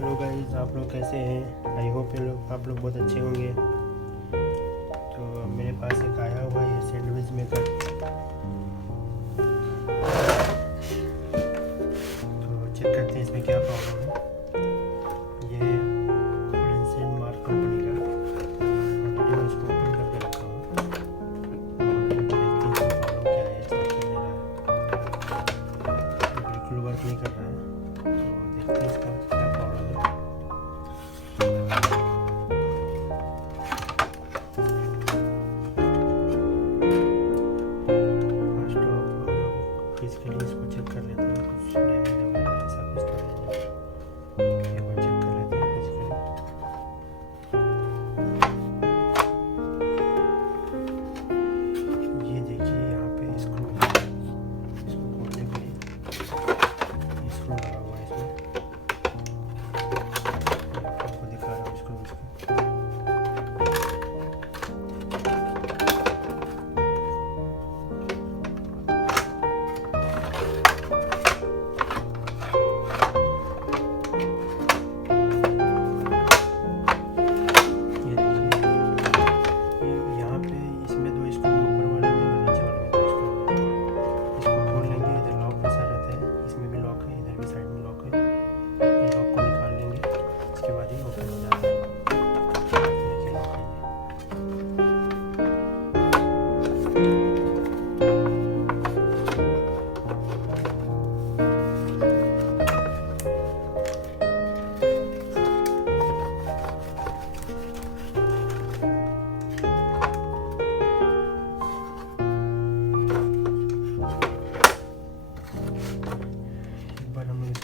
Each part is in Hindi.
हेलो गाइस, आप लोग कैसे हैं? आई होप आप लोग बहुत अच्छे होंगे। तो मेरे पास एक आया हुआ है सैंडविच मेकर। तो चेक करते हैं इसमें क्या प्रॉब्लम है। ये फॉरेंसिक मार्क कंपनी का ऑलरेडी मैं इसको ओपन करके रखा हूँ और देखते हैं इसमें प्रॉब्लम क्या है। इसमें चल नहीं रहा है, बिल्कुल वर्क नहीं कर रहा है। तो देखते हैं इसका क्या प्रॉब्लम है। फिजिकली इसको चेक कर लेते हैं, कुछ डैमेज वगैरह ऐसा कुछ तो है नहीं। एक बार चेक कर लेते हैं फिजिकली। ये देखिए यहाँ पे स्क्रू है, इसको खोलने के लिए स्क्रू लगा हुआ है इसमें। आपको दिखा रहा हूँ स्क्रू इसका।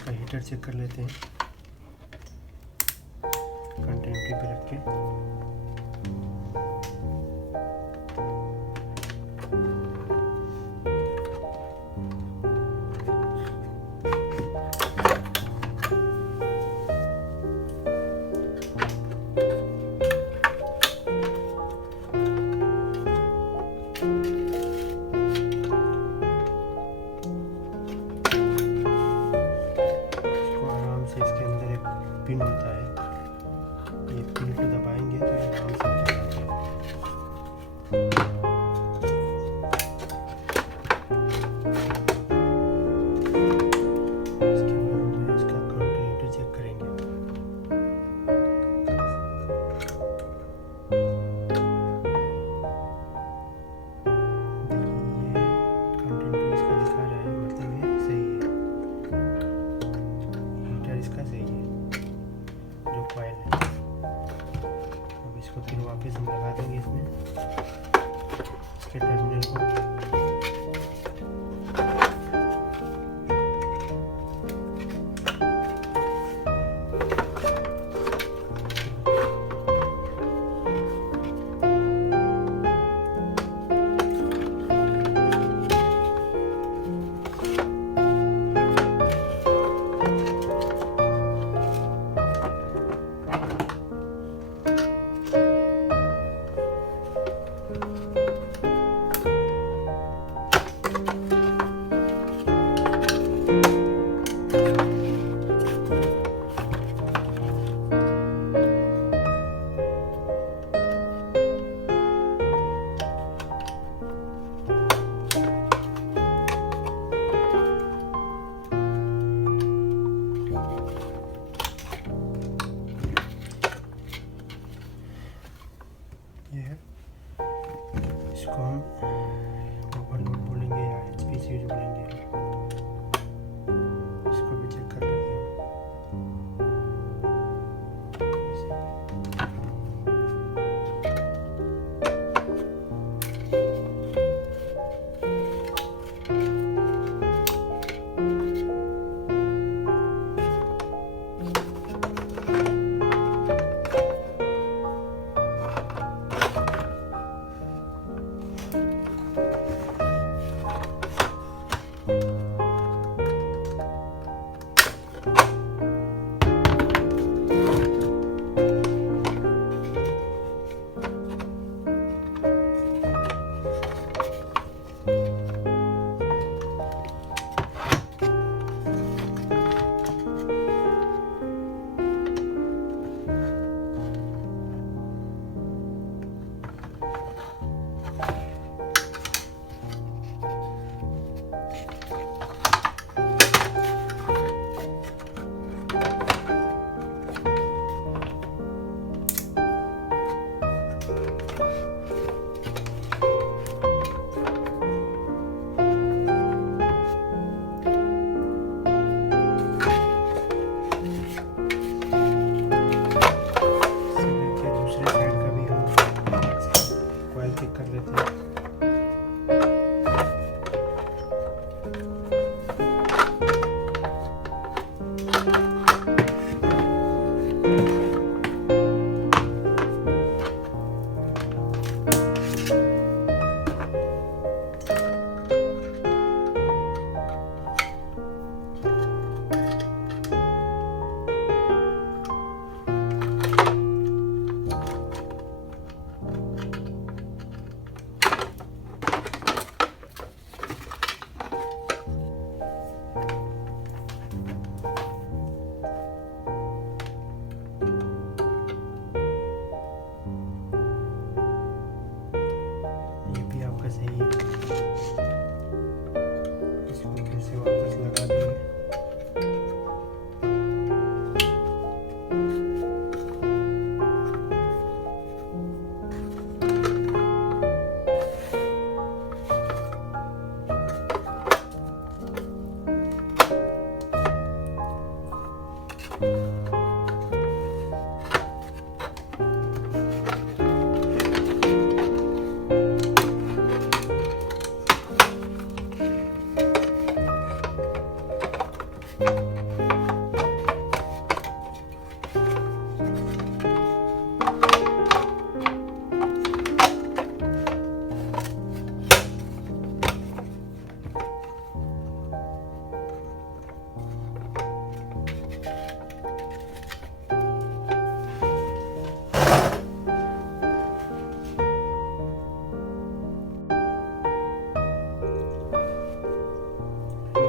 हीटर चेक कर लेते हैं कंटिन्यूटी पे रख के। इसके अंदर एक पिन होता है, ये पिन को दबाएंगे तो ये आराम से चलेगा। इसके बाद हम जो है इसका कंटिन्यूटी चेक करेंगे। देखिए ये कंटिन्यूटी इसका दिखा रहा है, मतलब ये सही है, इसका सही है जो कॉइल है। अब इसको फिर वापस हम लगा देंगे इसमें इसके टर्मिनल को। इसको हम ओवरलोड बोलेंगे या HPC बोलेंगे।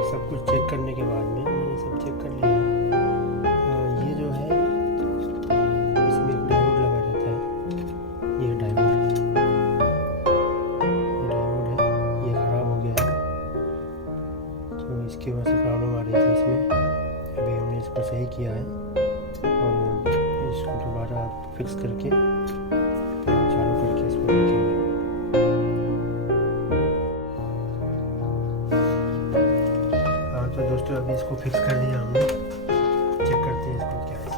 सब कुछ चेक करने के बाद में मैंने सब चेक कर लिया। ये जो है इसमें एक डायोड लगा रहता है, ये डायोड है, ये ख़राब हो गया है, तो इसकी वजह से प्रॉब्लम आ रही थी इसमें। अभी हमने इसको सही किया है और इसको दोबारा फिक्स करके चालू करके इसको देखेंगे। तो दोस्तों अभी इसको फिक्स कर दिया हमने, चेक करते हैं इसको क्या है।